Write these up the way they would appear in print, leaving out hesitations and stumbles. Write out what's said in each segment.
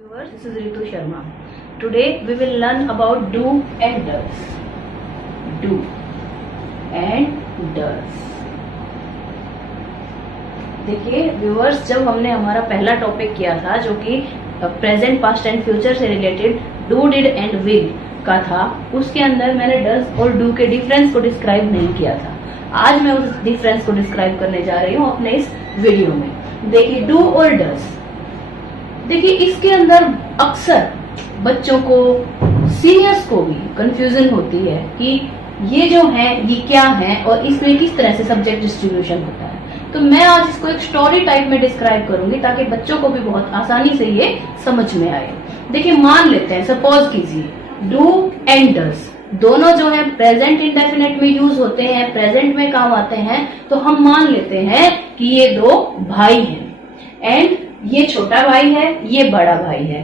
Viewers, this is Ritu Sharma. Today we will learn about do and does. Do and does. देखिए viewers, जब हमने हमारा पहला topic किया था जो कि प्रेजेंट पास्ट एंड फ्यूचर से related do did and will का था, उसके अंदर मैंने डज और डू के डिफरेंस को डिस्क्राइब नहीं किया था। आज मैं उस डिफरेंस को डिस्क्राइब करने जा रही हूँ अपने इस वीडियो में। देखिए डू और डज, देखिए इसके अंदर अक्सर बच्चों को, सीनियर्स को भी कंफ्यूजन होती है कि ये जो है ये क्या है और इसमें किस तरह से सब्जेक्ट डिस्ट्रीब्यूशन होता है। तो मैं आज इसको एक स्टोरी टाइप में डिस्क्राइब करूंगी ताकि बच्चों को भी बहुत आसानी से ये समझ में आए। देखिए मान लेते हैं, सपोज कीजिए डू एंड डज दोनों जो है प्रेजेंट इंडेफिनिट में यूज होते हैं, प्रेजेंट में काम आते हैं। तो हम मान लेते हैं कि ये दो भाई हैं एंड ये छोटा भाई है, ये बड़ा भाई है।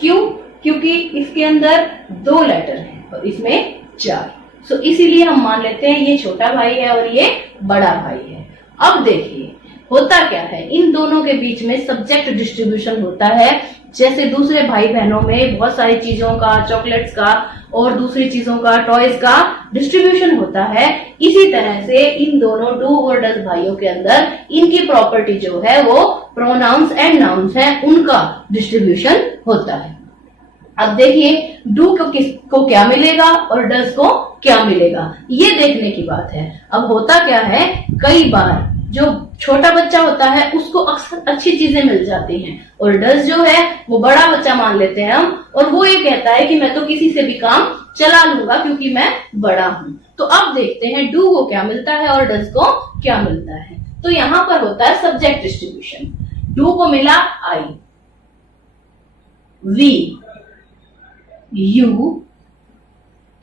क्यों? क्योंकि इसके अंदर दो लेटर हैं और इसमें चार। सो इसीलिए हम मान लेते हैं ये छोटा भाई है और ये बड़ा भाई है। अब देखिए होता क्या है, इन दोनों के बीच में सब्जेक्ट डिस्ट्रीब्यूशन होता है। जैसे दूसरे भाई बहनों में बहुत सारी चीजों का, चॉकलेट्स का और दूसरी चीजों का, टॉयज का डिस्ट्रीब्यूशन होता है, इसी तरह से इन दोनों डू और डज भाइयों के अंदर इनकी प्रॉपर्टी जो है वो प्रोनाउंस एंड नाउन्स है, उनका डिस्ट्रीब्यूशन होता है। अब देखिए डू को किसको क्या मिलेगा और डज को क्या मिलेगा, ये देखने की बात है। अब होता क्या है, कई बार जो छोटा बच्चा होता है उसको अक्सर अच्छी चीजें मिल जाती हैं और डज जो है वो बड़ा बच्चा मान लेते हैं हम, और वो ये कहता है कि मैं तो किसी से भी काम चला लूंगा क्योंकि मैं बड़ा हूं। तो अब देखते हैं डू को क्या मिलता है और डज को क्या मिलता है। तो यहां पर होता है सब्जेक्ट डिस्ट्रीब्यूशन। डू को मिला आई, वी, यू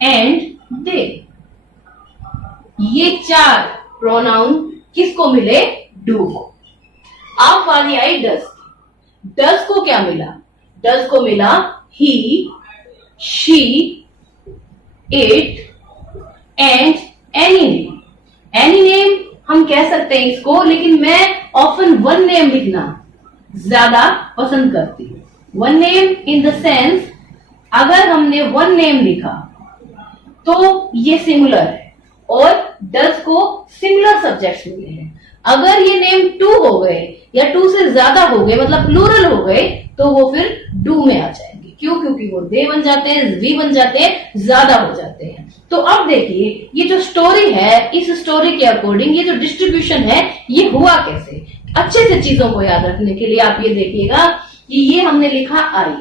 एंड दे। ये चार प्रोनाउन किसको मिले? डू को। अब वाली आई डज की। डज को क्या मिला? डज को मिला he, she, it and any name. Any name हम कह सकते हैं इसको, लेकिन मैं ऑफन वन नेम लिखना ज्यादा पसंद करती हूँ। One name in the sense, अगर हमने वन नेम लिखा तो ये सिंगुलर है और डज को सिंगुलर सब्जेक्ट्स मिले हैं। अगर ये नेम टू हो गए या टू से ज्यादा हो गए, मतलब प्लूरल हो गए, तो वो फिर डू में आ जाएंगे। क्यों? क्योंकि वो दे बन जाते हैं, वी बन जाते हैं, ज्यादा हो जाते हैं। तो अब देखिए ये जो स्टोरी है, इस स्टोरी के अकॉर्डिंग ये जो डिस्ट्रीब्यूशन है ये हुआ कैसे। अच्छे से चीजों को याद रखने के लिए आप ये देखिएगा कि ये हमने लिखा आई,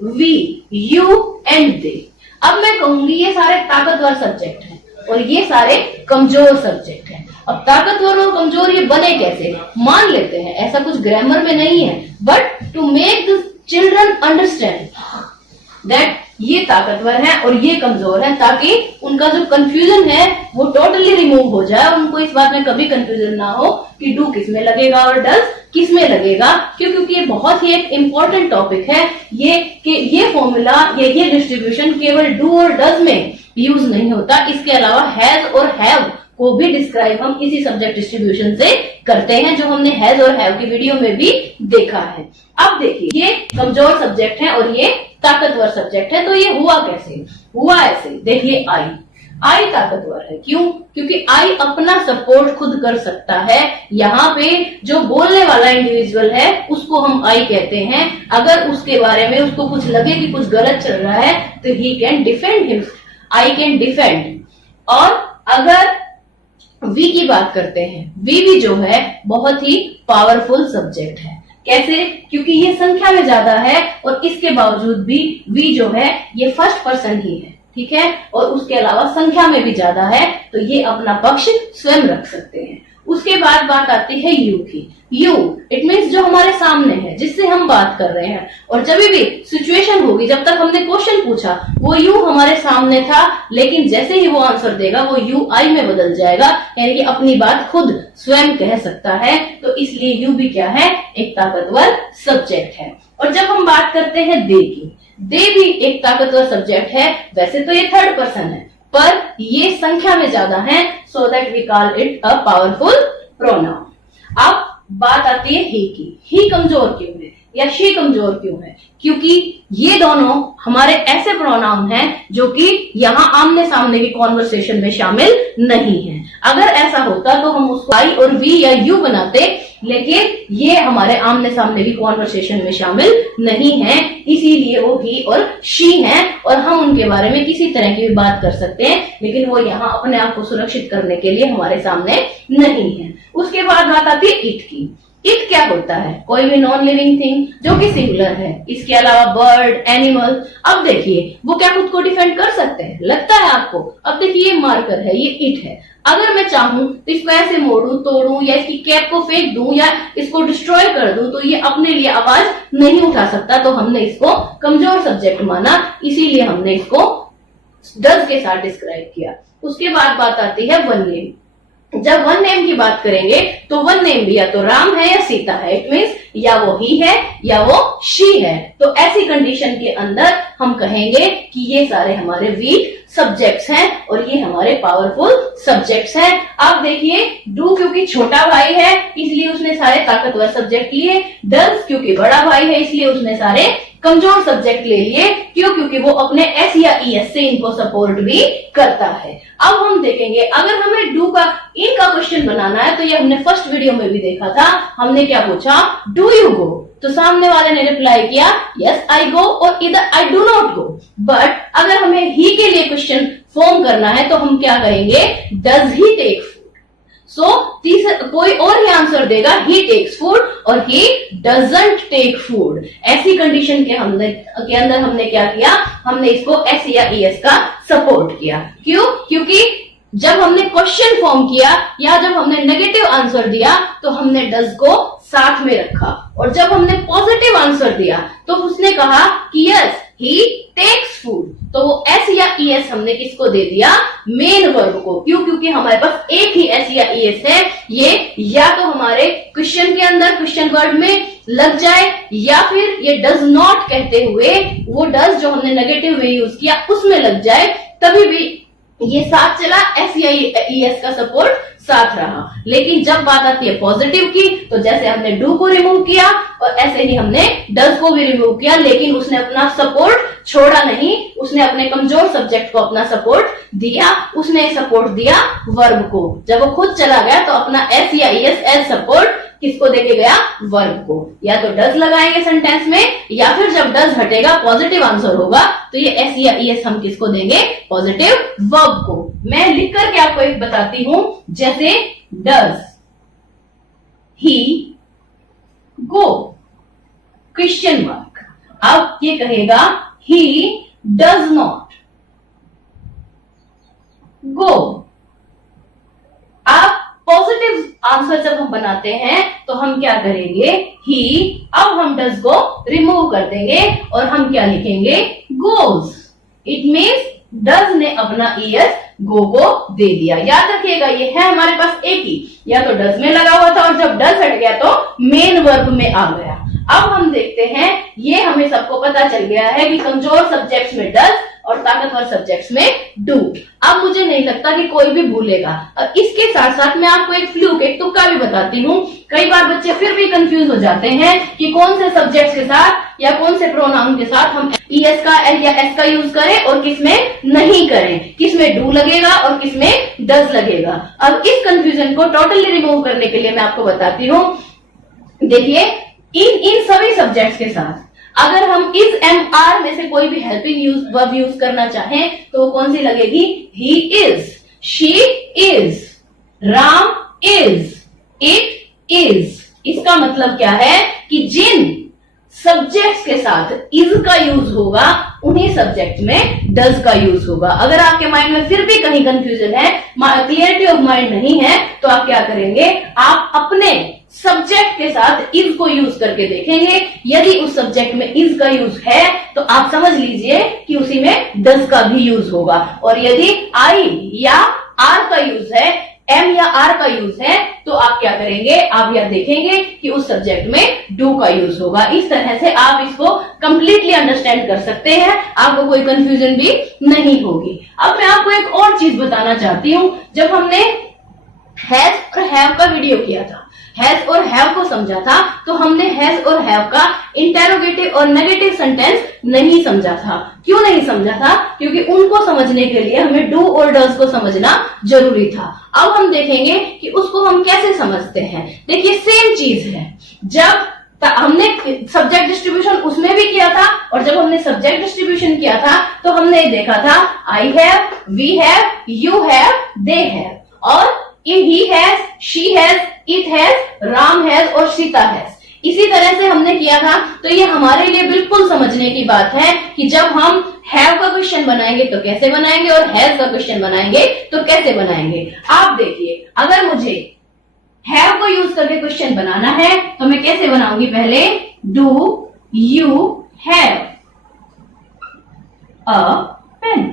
वी, यू एंड दे। अब मैं कहूंगी ये सारे ताकतवर सब्जेक्ट हैं और ये सारे कमजोर सब्जेक्ट हैं। अब ताकतवर और कमजोर ये बने कैसे? मान लेते हैं, ऐसा कुछ ग्रामर में नहीं है, but to make the children understand that ये ताकतवर है और ये कमजोर है, ताकि उनका जो कंफ्यूजन है वो टोटली रिमूव हो जाए और उनको इस बात में कभी कंफ्यूजन ना हो कि डू किस में लगेगा और डज किस में लगेगा। क्यों? क्योंकि ये बहुत ही एक इम्पोर्टेंट टॉपिक है ये कि ये फॉर्मूला, ये डिस्ट्रीब्यूशन केवल डू और डज में यूज नहीं होता, इसके अलावा हैज और हैव को भी डिस्क्राइब हम इसी सब्जेक्ट डिस्ट्रीब्यूशन से करते हैं, जो हमने हैज और हैव की वीडियो में भी देखा है। अब देखिए ये कमजोर सब्जेक्ट है और ये ताकतवर सब्जेक्ट है। तो ये हुआ कैसे? हुआ ऐसे, देखिए आई ताकतवर है। क्यों? क्योंकि आई अपना सपोर्ट खुद कर सकता है। यहाँ पे जो बोलने वाला इंडिविजुअल है उसको हम आई कहते हैं। अगर उसके बारे में उसको कुछ लगे कि कुछ गलत चल रहा है तो he can defend him, I can defend. और अगर वी की बात करते हैं, वी भी जो है बहुत ही पावरफुल सब्जेक्ट है। कैसे? क्योंकि ये संख्या में ज्यादा है और इसके बावजूद भी वी जो है ये फर्स्ट पर्सन ही है, ठीक है, और उसके अलावा संख्या में भी ज्यादा है, तो ये अपना पक्ष स्वयं रख सकते हैं। उसके बाद बात आती है यू की। यू इट मीन्स जो हमारे सामने है, जिससे हम बात कर रहे हैं, और जब भी सिचुएशन होगी, जब तक हमने क्वेश्चन पूछा वो यू हमारे सामने था, लेकिन जैसे ही वो आंसर देगा वो यू आई में बदल जाएगा, यानी कि अपनी बात खुद स्वयं कह सकता है। तो इसलिए यू भी क्या है? एक ताकतवर सब्जेक्ट है। और जब हम बात करते हैं दे की, दे भी एक ताकतवर सब्जेक्ट है। वैसे तो ये थर्ड पर्सन है पर ये संख्या में ज्यादा है, so that we call it a powerful pronoun. अब बात आती है ही की। ही कमजोर क्यों है? या शी कमजोर क्यों है? क्योंकि ये दोनों हमारे ऐसे प्रोनाउन हैं जो कि यहाँ आमने सामने की कॉन्वर्सेशन में शामिल नहीं है। अगर ऐसा होता तो हम उसको आई और वी या यू बनाते, लेकिन ये हमारे आमने सामने की कॉन्वर्सेशन में शामिल नहीं है, इसीलिए वो ही और शी हैं और हम उनके बारे में किसी तरह की भी बात कर सकते हैं, लेकिन वो यहाँ अपने आप को सुरक्षित करने के लिए हमारे सामने नहीं है। उसके बाद बात आती है इट की। इट क्या होता है? कोई भी नॉन लिविंग थिंग जो कि सिंगुलर है। इसके अलावा बर्ड, एनिमल। अब देखिए वो क्या खुद को डिफेंड कर सकते हैं? लगता है आपको? अब देखिए ये मार्कर है, ये इट है। अगर मैं चाहूं तो इसको ऐसे मोड़ूं, तोड़ूं या इसकी कैप को फेंक दूं या इसको डिस्ट्रॉय कर दूं तो ये अपने लिए आवाज नहीं उठा सकता, तो हमने इसको कमजोर सब्जेक्ट माना, इसीलिए हमने इसको डज के साथ डिस्क्राइब किया। उसके बाद बात आती है वन नेम। जब वन नेम की बात करेंगे तो वन नेम भी या तो राम है या सीता है। इट मीन्स या वो ही है या वो शी है। तो ऐसी कंडीशन के अंदर हम कहेंगे कि ये सारे हमारे वीक सब्जेक्ट्स हैं और ये हमारे पावरफुल सब्जेक्ट्स हैं। अब देखिए डू क्योंकि छोटा भाई है इसलिए उसने सारे ताकतवर सब्जेक्ट लिए। डज क्योंकि बड़ा भाई है इसलिए उसने सारे कमजोर सब्जेक्ट ले लिए। क्यों? क्योंकि वो अपने एस या ईएस से इनको सपोर्ट भी करता है। अब हम देखेंगे अगर हमें डू का इनका क्वेश्चन बनाना है तो ये हमने फर्स्ट वीडियो में भी देखा था। हमने क्या पूछा? Do you go? तो सामने वाले ने रिप्लाई किया यस आई गो और इधर आई डू नॉट गो। बट अगर हमें ही के लिए क्वेश्चन फॉर्म करना है तो हम क्या करेंगे? Does he take food? So तीसरा कोई और ही आंसर देगा ही टेक्स फूड और ही डजंट टेक फूड। ऐसी कंडीशन के अंदर हमने क्या किया? हमने इसको एस या ईएस का सपोर्ट किया। क्यों? क्योंकि जब हमने क्वेश्चन फॉर्म किया या जब हमने नेगेटिव आंसर दिया तो हमने डज को साथ में रखा, और जब हमने पॉजिटिव आंसर दिया तो उसने कहा कि यस ही टेक्स फूड, तो वो एस या ईएस हमने किसको दे दिया? मेन वर्ब को। क्यों? क्योंकि हमारे पास एक ही एस या ईएस है। ये या तो हमारे क्वेश्चन के अंदर क्वेश्चन वर्ड में लग जाए या फिर ये डज नॉट कहते हुए वो डज जो हमने नेगेटिव में यूज किया उसमें लग जाए, तभी भी ये साथ चला, एस या ईएस का सपोर्ट साथ रहा। लेकिन जब बात आती है पॉजिटिव की तो जैसे हमने डू को रिमूव किया और ऐसे ही हमने डज को भी रिमूव किया, लेकिन उसने अपना सपोर्ट छोड़ा नहीं, उसने अपने कमजोर सब्जेक्ट को अपना सपोर्ट दिया। उसने सपोर्ट दिया वर्ब को। जब वो खुद चला गया तो अपना एस या ईएस एज सपोर्ट किसको देके गया? वर्ब को। या तो डज लगाएंगे सेंटेंस में या फिर जब डज हटेगा पॉजिटिव आंसर होगा तो ये एस या ईएस हम किसको देंगे? पॉजिटिव वर्ब को। मैं लिख करके आपको एक बताती हूं, जैसे does he go question mark. अब ये कहेगा ही डज नॉट गो। आप पॉजिटिव आंसर जब हम बनाते हैं तो हम क्या करेंगे? ही, अब हम डज को रिमूव कर देंगे और हम क्या लिखेंगे? गोज। इट मीन्स डज ने अपना ईएस गो को दे दिया। याद रखिएगा ये है हमारे पास एक ही, या तो डज में लगा हुआ था और जब डज हट गया तो मेन वर्ब में आ गया। अब हम देखते हैं, ये हमें सबको पता चल गया है कि कमजोर सब्जेक्ट्स में डज और ताकतवर सब्जेक्ट्स में डू। अब मुझे नहीं लगता कि कोई भी भूलेगा। और इसके साथ साथ मैं आपको एक फ्लूक, एक तुक्का भी बताती हूँ। कई बार बच्चे फिर भी कंफ्यूज हो जाते हैं कि कौन से सब्जेक्ट्स के साथ या कौन से प्रोनाउन के साथ हम ईएस का, एल या एस का यूज करें और किसमें नहीं करें, किसमें डू लगेगा और किसमें डज लगेगा। अब इस कंफ्यूजन को टोटली रिमूव करने के लिए मैं आपको बताती हूँ। देखिए इन सभी सब्जेक्ट्स के साथ अगर हम इस एम आर में से कोई भी हेल्पिंग वर्ब यूज करना चाहें तो वो कौन सी लगेगी? He is, she is, Ram is, it is. इसका मतलब क्या है कि जिन सब्जेक्ट्स के साथ इज का यूज होगा उन्हीं सब्जेक्ट में डज का यूज होगा। अगर आपके माइंड में फिर भी कहीं कंफ्यूजन है, क्लियरिटी ऑफ माइंड नहीं है, तो आप क्या करेंगे? आप अपने सब्जेक्ट के साथ इज को यूज करके देखेंगे। यदि उस सब्जेक्ट में इज का यूज है तो आप समझ लीजिए कि उसी में डज का भी यूज होगा। और यदि आई या आर का यूज है, एम या आर का यूज है, तो आप क्या करेंगे? आप यह देखेंगे कि उस सब्जेक्ट में डू का यूज होगा। इस तरह से आप इसको कंप्लीटली अंडरस्टैंड कर सकते हैं, आपको कोई कंफ्यूजन भी नहीं होगी। अब मैं आपको एक और चीज बताना चाहती हूं। जब हमने हैज और हैव का वीडियो किया था हैज और हैव को समझा था, तो हमने हैज और हैव का इंटेरोगेटिव और नेगेटिव सेंटेंस नहीं समझा था। क्यों नहीं समझा था? क्योंकि उनको समझने के लिए हमें डू और डज को समझना जरूरी था। अब हम देखेंगे कि उसको हम कैसे समझते हैं। देखिए सेम चीज है, जब हमने सब्जेक्ट डिस्ट्रीब्यूशन उसमें भी किया था, और जब हमने सब्जेक्ट डिस्ट्रीब्यूशन किया था तो हमने देखा था I have, we have, you have, they have, और he has, she has, it has, Ram has और सीता हैज। इसी तरह से हमने किया था। तो ये हमारे लिए बिल्कुल समझने की बात है कि जब हम हैव का क्वेश्चन बनाएंगे तो कैसे बनाएंगे, और हैज का क्वेश्चन बनाएंगे तो कैसे बनाएंगे। आप देखिए, अगर मुझे हैव को यूज करके क्वेश्चन बनाना है तो मैं कैसे बनाऊंगी? पहले do you have a pen.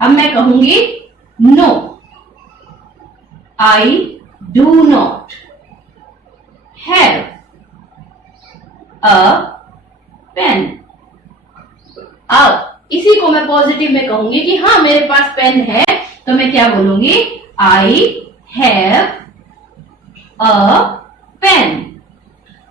अब मैं कहूंगी no, I do not have a pen. अब इसी को मैं पॉजिटिव में कहूंगी कि हाँ मेरे पास पेन है, तो मैं क्या बोलूंगी? I have a pen.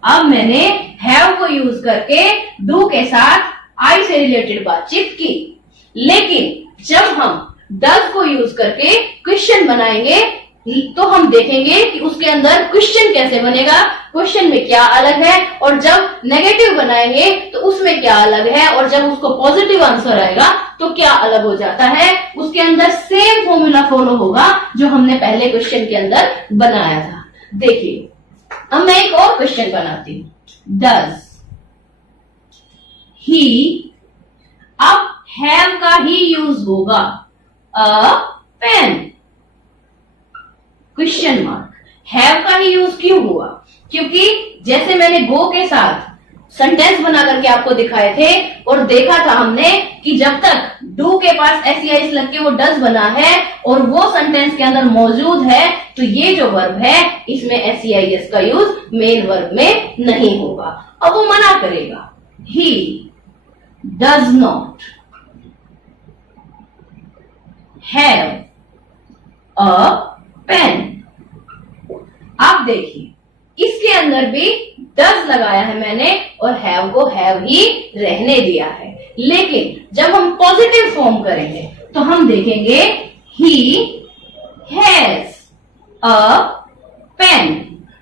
अब मैंने हैव को यूज करके डू के साथ आई से रिलेटेड बातचीत की, लेकिन जब हम डज को यूज करके क्वेश्चन बनाएंगे तो हम देखेंगे कि उसके अंदर क्वेश्चन कैसे बनेगा, क्वेश्चन में क्या अलग है, और जब नेगेटिव बनाएंगे तो उसमें क्या अलग है, और जब उसको पॉजिटिव आंसर आएगा तो क्या अलग हो जाता है। उसके अंदर सेम फॉर्मूला फॉलो होगा जो हमने पहले क्वेश्चन के अंदर बनाया था। देखिए, अब मैं एक और क्वेश्चन बनाती हूं। डज ही, अब हैव का ही यूज होगा अ पेन, क्वेश्चन मार्क। हैव का ही यूज क्यों हुआ? क्योंकि जैसे मैंने गो के साथ सेंटेंस बना करके आपको दिखाए थे और देखा था हमने कि जब तक डू के पास एस लग के वो डज बना है और वो सेंटेंस के अंदर मौजूद है, तो ये जो वर्ब है इसमें एस का यूज मेन वर्ब में नहीं होगा। अब वो मना करेगा, he does not have a pen. आप देखिए इसके अंदर भी डज लगाया है मैंने और हैव को हैव ही रहने दिया है, लेकिन जब हम पॉजिटिव फॉर्म करेंगे तो हम देखेंगे ही हैज अ पेन।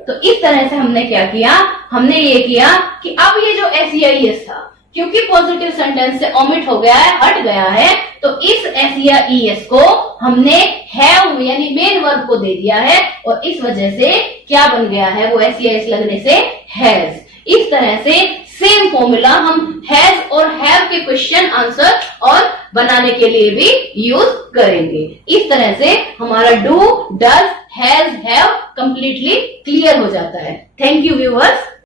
तो इस तरह से हमने क्या किया? हमने ये किया कि अब ये जो एस था, क्योंकि पॉजिटिव सेंटेंस से ओमिट हो गया है, हट गया है, तो इस एस को हमने हैव यानी मेन वर्ब को दे दिया है, और इस वजह से क्या बन गया है? वो एस लगने से हैज। इस तरह से सेम फॉर्मूला हम हैज और हैव के क्वेश्चन आंसर और बनाने के लिए भी यूज करेंगे। इस तरह से हमारा do, does, has, have completely clear हो जाता है। Thank you viewers.